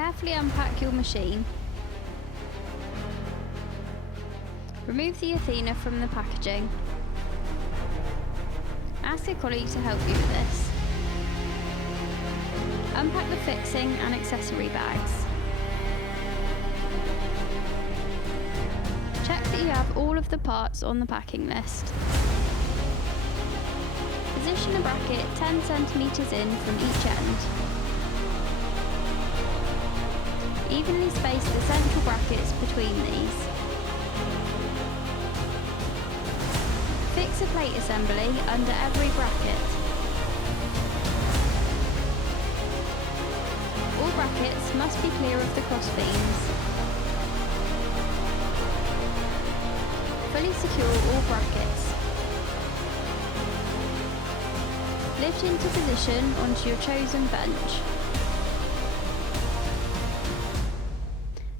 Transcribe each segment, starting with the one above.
Carefully unpack your machine. Remove the Athena from the packaging. Ask a colleague to help you with this. Unpack the fixing and accessory bags. Check that you have all of the parts on the packing list. Position a bracket 10 cm in from each end. Evenly space the central brackets between these. Fix a plate assembly under every bracket. All brackets must be clear of the cross beams. Fully secure all brackets. Lift into position onto your chosen bench.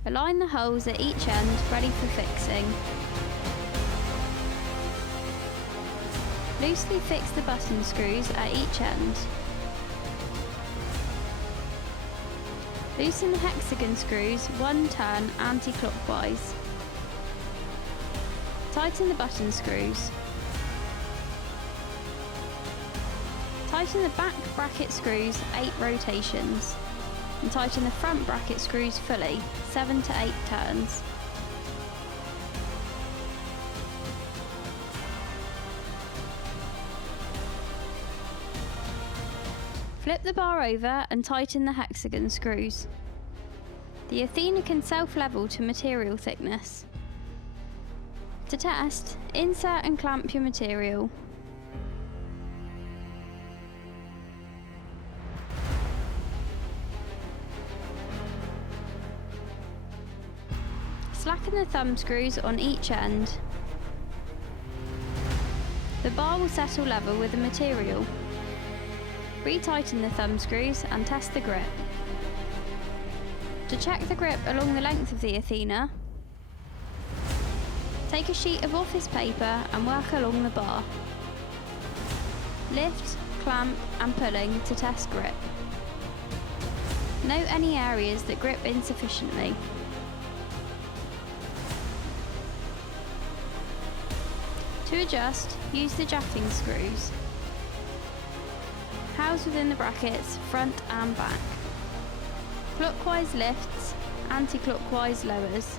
Align the holes at each end ready for fixing. Loosely fix the button screws at each end. Loosen the hexagon screws one turn anti-clockwise. Tighten the button screws. Tighten the back bracket screws 8 rotations and tighten the front bracket screws fully 7 to 8 turns. Flip the bar over and tighten the hexagon screws. The Athena can self-level to material thickness. To test, insert and clamp your material. Slacken the thumb screws on each end. The bar will settle level with the material. Retighten the thumb screws and test the grip. To check the grip along the length of the Athena, take a sheet of office paper and work along the bar. Lift, clamp and pulling to test grip. Note any areas that grip insufficiently. To adjust, use the jaffing screws. House within the brackets, front and back. Clockwise lifts, anti-clockwise lowers.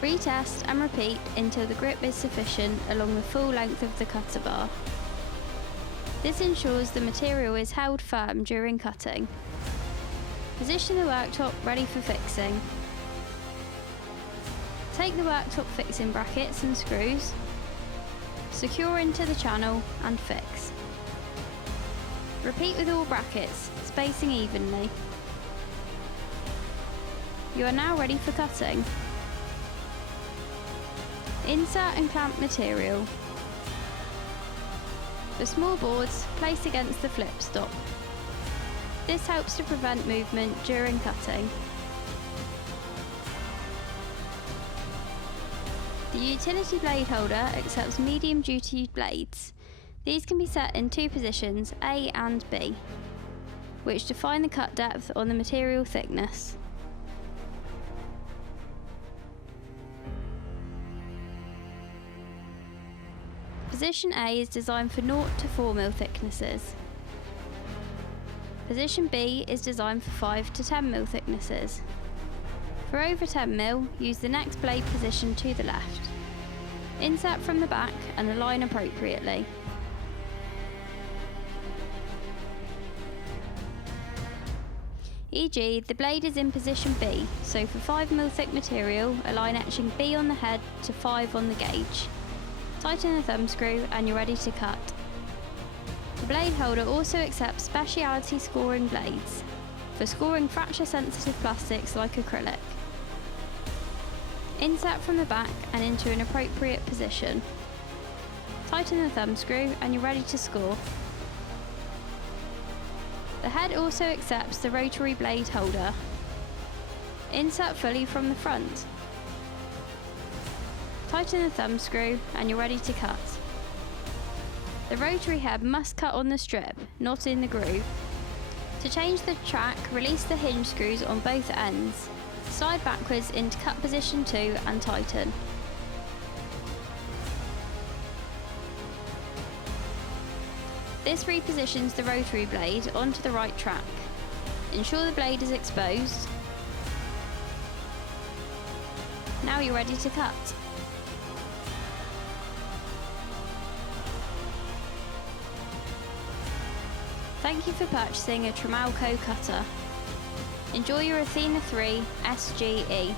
Retest and repeat until the grip is sufficient along the full length of the cutter bar. This ensures the material is held firm during cutting. Position the worktop ready for fixing. Take the worktop fixing brackets and screws, secure into the channel and fix. Repeat with all brackets, spacing evenly. You are now ready for cutting. Insert and clamp material. The small boards place against the flip stop. This helps to prevent movement during cutting. The utility blade holder accepts medium duty blades. These can be set in 2 positions, A and B, which define the cut depth on the material thickness. Position A is designed for 0 to 4 mm thicknesses. Position B is designed for 5 to 10 mm thicknesses. For over 10 mm, use the next blade position to the left. Insert from the back and align appropriately. E.g., the blade is in position B, so for 5 mm thick material, align etching B on the head to 5 on the gauge. Tighten the thumb screw and you're ready to cut. The blade holder also accepts specialty scoring blades for scoring fracture sensitive plastics like acrylic. Insert from the back and into an appropriate position. Tighten the thumb screw and you're ready to score. The head also accepts the rotary blade holder. Insert fully from the front. Tighten the thumb screw and you're ready to cut. The rotary head must cut on the strip, not in the groove. To To change the track, release the hinge screws on both ends. Slide backwards into cut position 2 and tighten. This repositions the rotary blade onto the right track. Ensure the blade is exposed. Now you're ready to cut. Thank you for purchasing a Trimalco cutter. Enjoy your Athena 3 SGE.